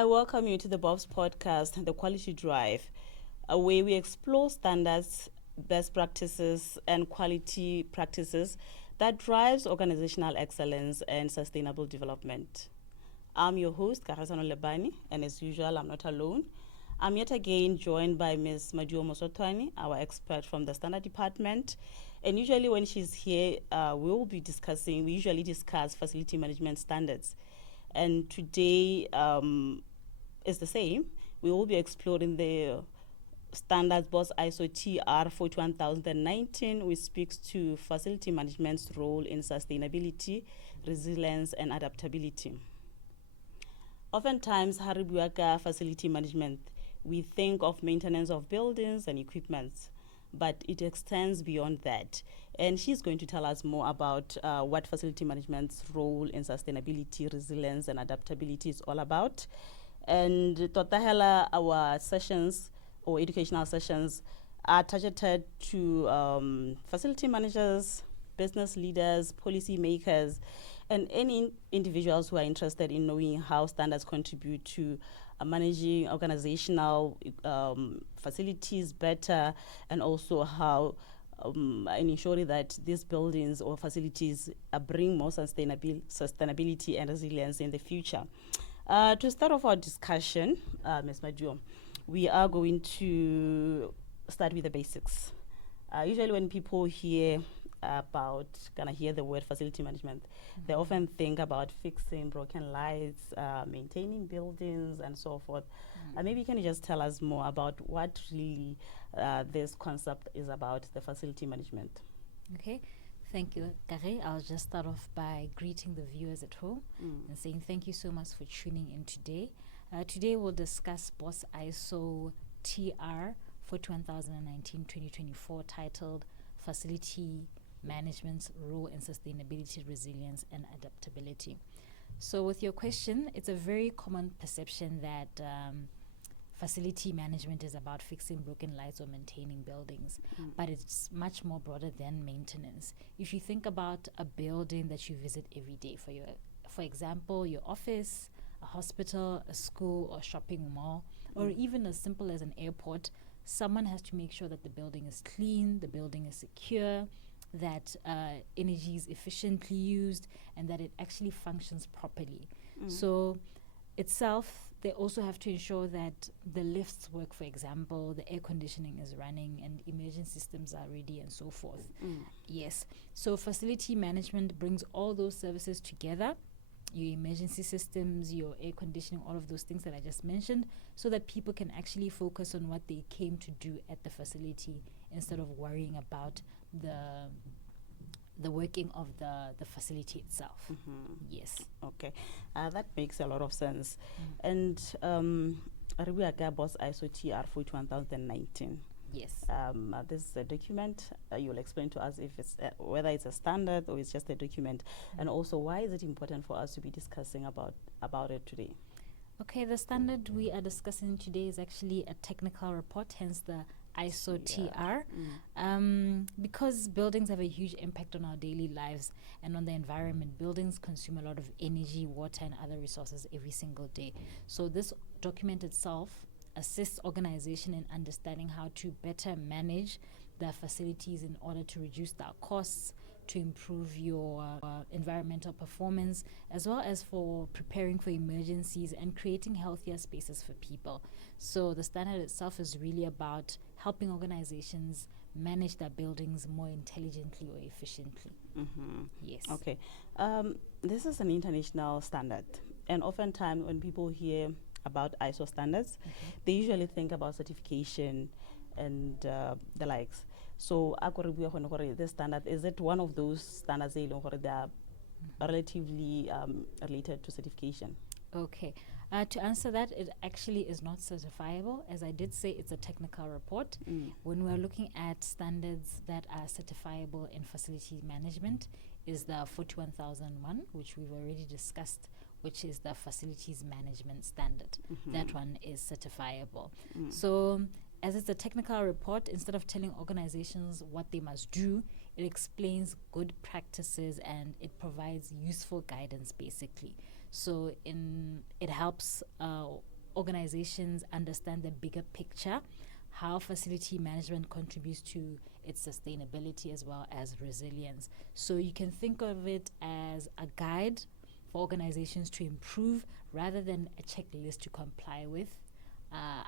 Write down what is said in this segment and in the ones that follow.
I welcome you to the BOS podcast, The Quality Drive, where we explore standards, best practices, and quality practices that drives organizational excellence and sustainable development. I'm your host, 𝐒𝐻'𝐿, and as usual, I'm not alone. I'm yet again joined by Ms. Maduo Mosotwani, our expert from the Standard Department. And usually when she's here, we usually discuss facility management standards. And today is the same. We will be exploring the standards BOS ISO TR 41019, which speaks to facility management's role in sustainability, resilience, and adaptability. Oftentimes, haribuaka facility management, we think of maintenance of buildings and equipment, but it extends beyond that. And she's going to tell us more about what facility management's role in sustainability, resilience, and adaptability is all about. And Totahela, our sessions or educational sessions are targeted to facility managers, business leaders, policy makers, and any individuals who are interested in knowing how standards contribute to managing organizational facilities better, and also how and ensuring that these buildings or facilities bring more sustainability and resilience in the future. To start off our discussion, Ms. Maduo, we are going to start with the basics. Usually when people hear the word facility management, they often think about fixing broken lights, maintaining buildings, and so forth. Maybe can you just tell us more about what really this concept is about, the facility management? Okay, thank you, 𝐒𝐻'𝐿. I'll just start off by greeting the viewers at home and saying thank you so much for tuning in today. Today we'll discuss BOS ISO TR for 2019-2024 titled Facility Management's Role in Sustainability, Resilience, and Adaptability. So with your question, it's a very common perception that facility management is about fixing broken lights or maintaining buildings, but it's much more broader than maintenance. If you think about a building that you visit every day, for example, your office, a hospital, a school, or shopping mall, or even as simple as an airport, someone has to make sure that the building is clean, the building is secure, that energy is efficiently used, and that it actually functions properly. So itself, they also have to ensure that the lifts work, for example, the air conditioning is running, and emergency systems are ready, and so forth. Yes. So facility management brings all those services together, your emergency systems, your air conditioning, all of those things that I just mentioned, so that people can actually focus on what they came to do at the facility instead of worrying about the working of the facility itself. Yes. Okay, that makes a lot of sense. And Aribuaka BOS ISO TR 41019. Yes. This is a document. You'll explain to us if it's whether it's a standard or it's just a document, and also why is it important for us to be discussing about it today? Okay, the standard we are discussing today is actually a technical report, hence the ISO TR. Because buildings have a huge impact on our daily lives and on the environment. Buildings consume a lot of energy, water, and other resources every single day. So this document itself assists organization in understanding how to better manage their facilities in order to reduce their costs, to improve your environmental performance, as well as for preparing for emergencies and creating healthier spaces for people. So the standard itself is really about helping organizations manage their buildings more intelligently or efficiently. Yes. Okay. This is an international standard, and oftentimes when people hear about ISO standards, they usually think about certification and the likes. So, this standard, is it one of those standards that are relatively related to certification? Okay. To answer that, it actually is not certifiable. As I did say, it's a technical report. When we're looking at standards that are certifiable in facility management, is the 41001, which we've already discussed, which is the facilities management standard. That one is certifiable. So as it's a technical report, instead of telling organizations what they must do, it explains good practices and it provides useful guidance, basically. So it helps organizations understand the bigger picture, how facility management contributes to its sustainability as well as resilience. So you can think of it as a guide for organizations to improve rather than a checklist to comply with,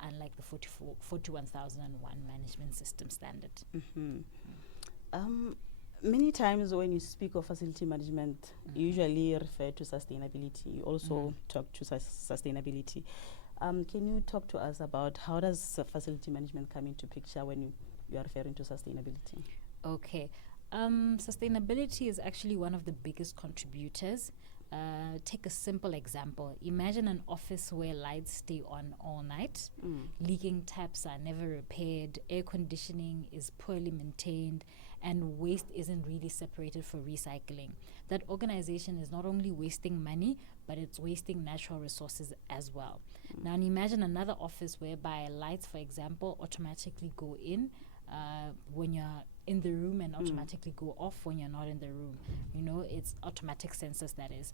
unlike the 41001 management system standard. Many times when you speak of facility management, you usually refer to sustainability. You also talk to sustainability. Can you talk to us about how does facility management come into picture when you are referring to sustainability? Okay. Sustainability is actually one of the biggest contributors. Take a simple example. Imagine an office where lights stay on all night, leaking taps are never repaired, air conditioning is poorly maintained, and waste isn't really separated for recycling. That organization is not only wasting money, but it's wasting natural resources as well. Now imagine another office whereby lights, for example, automatically go in when you're in the room and automatically go off when you're not in the room. You know, it's automatic sensors, that is.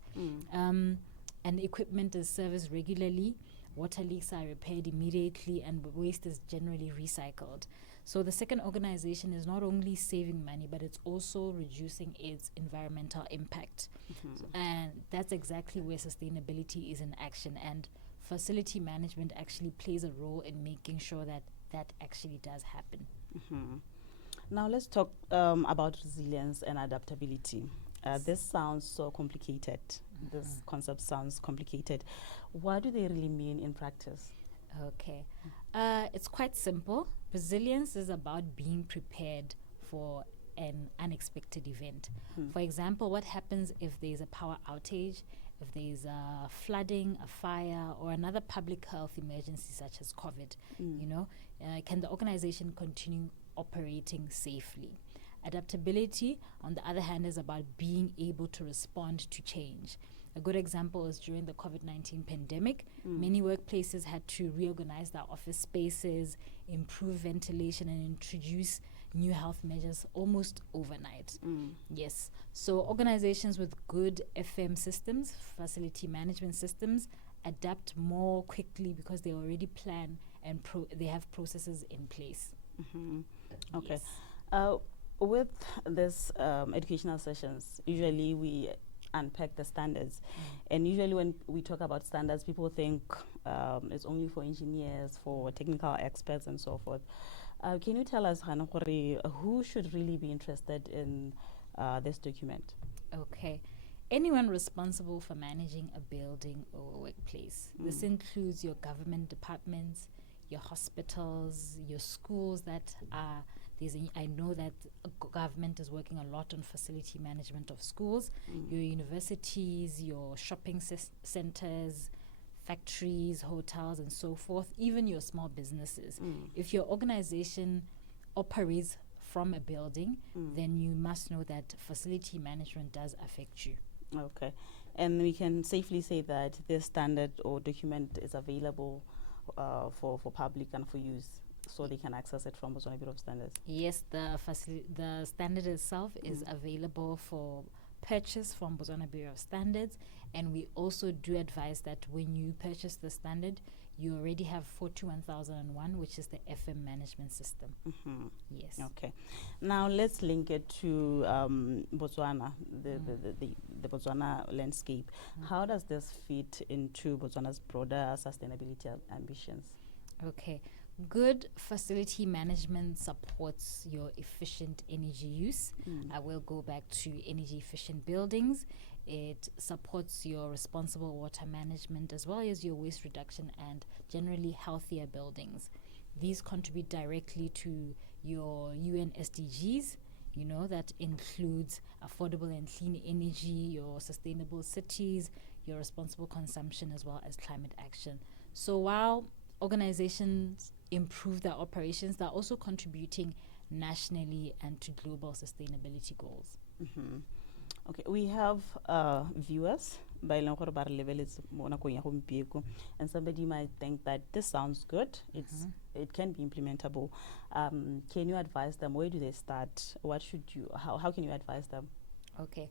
And equipment is serviced regularly, water leaks are repaired immediately, and waste is generally recycled. So the second organization is not only saving money, but it's also reducing its environmental impact. And that's exactly where sustainability is in action. And facility management actually plays a role in making sure that that actually does happen. Now let's talk about resilience and adaptability. This sounds so complicated. This concept sounds complicated. What do they really mean in practice? Okay. It's quite simple. Resilience is about being prepared for an unexpected event. For example, what happens if there's a power outage, if there's a flooding, a fire, or another public health emergency such as COVID? You know, can the organization continue operating safely? Adaptability, on the other hand, is about being able to respond to change. A good example is during the COVID-19 pandemic, many workplaces had to reorganize their office spaces, improve ventilation, and introduce new health measures almost overnight. Yes, so organizations with good FM systems, facility management systems, adapt more quickly because they already plan and they have processes in place. Okay. Yes. With this educational sessions, usually we unpack the standards. And usually when we talk about standards, people think it's only for engineers, for technical experts, and so forth. Can you tell us, Hannah, who should really be interested in this document? Okay. Anyone responsible for managing a building or a workplace. This includes your government departments, your hospitals, your schools that are I know that government is working a lot on facility management of schools, your universities, your shopping centers, factories, hotels, and so forth, even your small businesses. If your organization operates from a building, then you must know that facility management does affect you. Okay. And we can safely say that this standard or document is available for public and for use, so they can access it from Botswana Bureau of Standards. Yes, the standard itself is available for purchase from Botswana Bureau of Standards, and we also do advise that when you purchase the standard, you already have 41001, which is the FM management system. Yes. Okay. Now let's link it to Botswana, the Botswana landscape. How does this fit into Botswana's broader sustainability ambitions? Okay. Good facility management supports your efficient energy use. I will go back to energy efficient buildings. It supports your responsible water management as well as your waste reduction and generally healthier buildings. These contribute directly to your UN SDGs. You know, that includes affordable and clean energy, your sustainable cities, your responsible consumption, as well as climate action. So while organizations improve their operations, they're also contributing nationally and to global sustainability goals. Okay, we have viewers by level is and somebody might think that this sounds good. It can be implementable. Can you advise them? Where do they start? What should you? How can you advise them? Okay,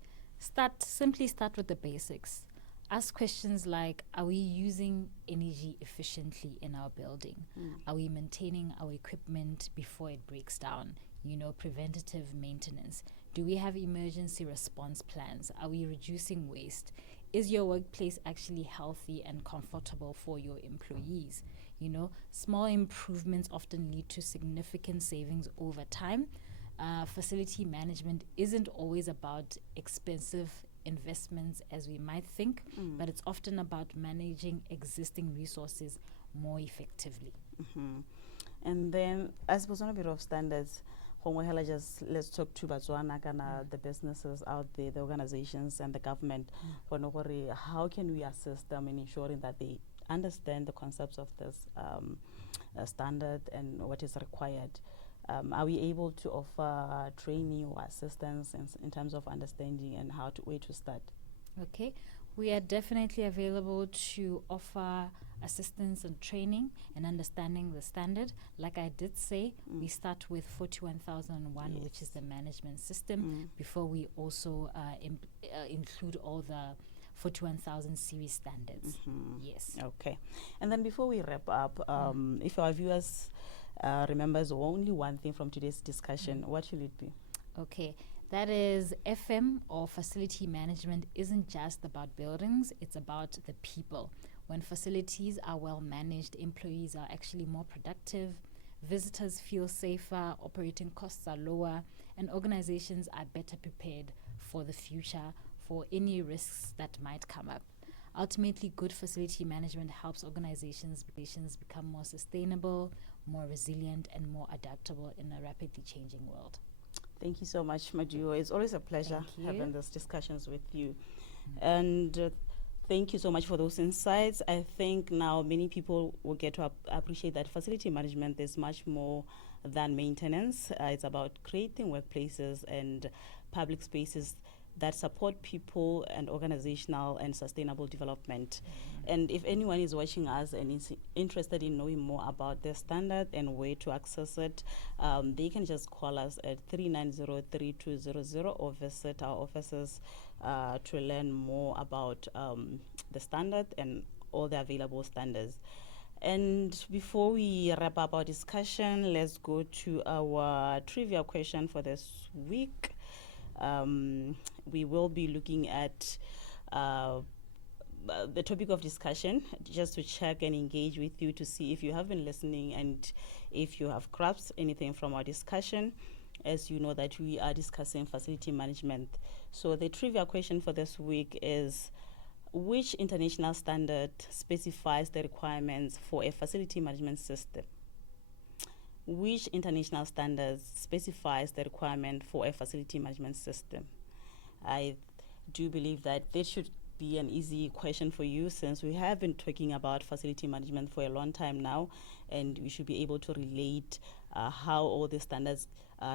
simply start with the basics. ask questions like, are we using energy efficiently in our building? Are we maintaining our equipment before it breaks down? You know, preventative maintenance. Do we have emergency response plans? Are we reducing waste? Is your workplace actually healthy and comfortable for your employees? You know, small improvements often lead to significant savings over time. Facility management isn't always about expensive investments as we might think, but it's often about managing existing resources more effectively. And then, as Botswana Bureau of Standards, just let's talk to Botswana, the businesses out there, the organizations and the government. How can we assist them in ensuring that they understand the concepts of this standard and what is required? Are we able to offer training or assistance in terms of understanding and where to start? Okay, we are definitely available to offer assistance and training and understanding the standard. Like I did say, we start with 41001, Yes. which is the management system, before we also include all the 41000 series standards. Yes. Okay. And then before we wrap up, if our viewers remembers only one thing from today's discussion, what should it be? Okay, that is FM, or facility management, isn't just about buildings, it's about the people. When facilities are well managed, employees are actually more productive, visitors feel safer, operating costs are lower, and organizations are better prepared for the future, for any risks that might come up. Ultimately, good facility management helps organizations become more sustainable, more resilient, and more adaptable in a rapidly changing world. Thank you so much, Maduo. It's always a pleasure Thank you. having these discussions with you. And thank you so much for those insights. I think now many people will get to appreciate that facility management is much more than maintenance. It's about creating workplaces and public spaces that support people and organizational and sustainable development. And if anyone is watching us and is interested in knowing more about the standard and where to access it, they can just call us at 390-3200 or visit our offices to learn more about the standard and all the available standards. And before we wrap up our discussion, let's go to our trivia question for this week. We will be looking at the topic of discussion, just to check and engage with you to see if you have been listening and if you have grasped anything from our discussion. As you know that we are discussing facility management. So the trivia question for this week is, which international standard specifies the requirements for a facility management system? Which international standards specifies the requirement for a facility management system? I do believe that this should be an easy question for you, since we have been talking about facility management for a long time now, and we should be able to relate how all the standards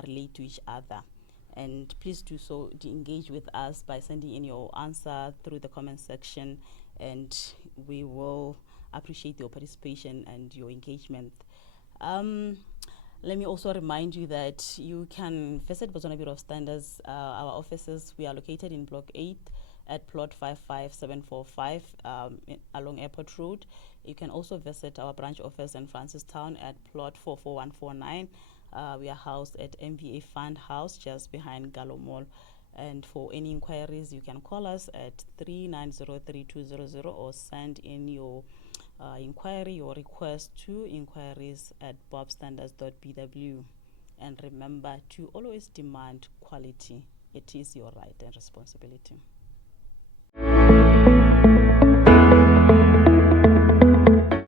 relate to each other. And please do so to engage with us by sending in your answer through the comment section, and we will appreciate your participation and your engagement. Let me also remind you that you can visit Botswana Bureau of Standards, our offices. We are located in Block 8 at plot 55745 along Airport Road. You can also visit our branch office in Francistown at plot 44149. We are housed at MVA Fund House, just behind Gallo Mall. And for any inquiries, you can call us at 390-3200 or send in your inquiry or request to inquiries@bobstandards.bw. And remember to always demand quality. It is your right and responsibility.